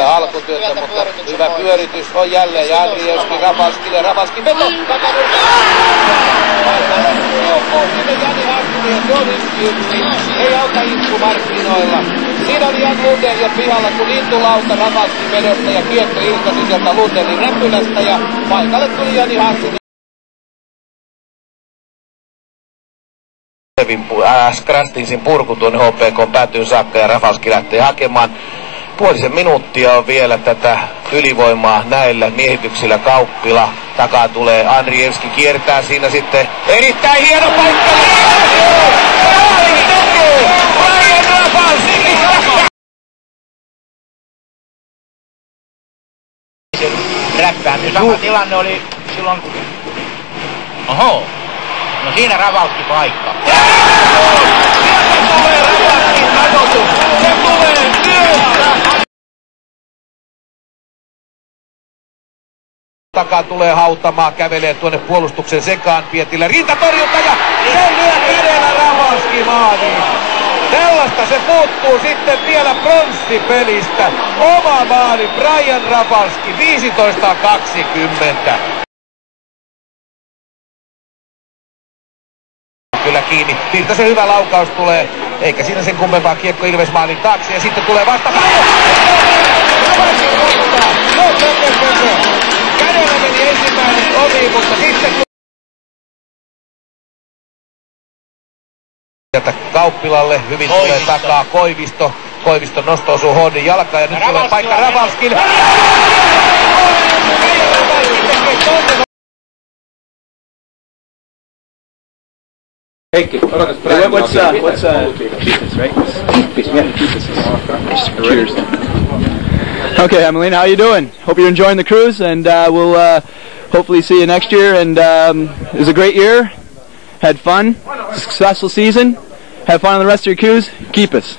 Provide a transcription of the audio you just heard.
tulee alkutyötä, mutta hyvä pyöritys on jälleen ja Andrijevski Rafalskille. Rafalski veto! Se on 1-1. Ei auta iskumarkkinoilla. Siinä oli Jan Lundell jo pihalla, kun Lintulauta Rafalskin vedosta ja kiekko irtosi sieltä Lundellin räpylästä ja paikalle tuli Jani Hassin. Krastinsin purku tuonne HPK päätyy saakka ja Rafalski lähtee hakemaan. Puolisen minuuttia on vielä tätä ylivoimaa näillä miehityksillä. Kauppila takaa tulee Andrijevski, kiertää siinä sitten erittäin hieno paikka. Räppääminen. Sama tilanne oli silloin. Oho. No siinä Rafalski paikka. Takaa tulee Hautamaa, kävelee tuonne puolustuksen sekaan. Pietilä rintatorjunta ja sen lyö kädellä Rafalski maaliin. Tällaista se puuttuu sitten vielä pronssipelistä. Oma maali Brian Rafalski 15-20. Kyllä kiinni. Virtasen hyvä laukaus tulee. Eikä siinä sen kummempaa, kiekko Ilves maalin taakse ja sitten tulee vastapäin. Kädellä meni ensimmäinen ohi, mutta sitten Kauppilalle hyvin tulee takaa Koivisto. Koiviston nosto osuu Hodin jalkaan ja nyt tulee paikka Rafalskille. Heikki, odotas Brian. What's Keepus, right? Keepus, yeah, Keepus. Cheers. Okay, Emmeline, how you doing? Hope you're enjoying the cruise, and we'll hopefully see you next year. And it was a great year. Had fun, successful season. Have fun on the rest of your cruise. Keep us.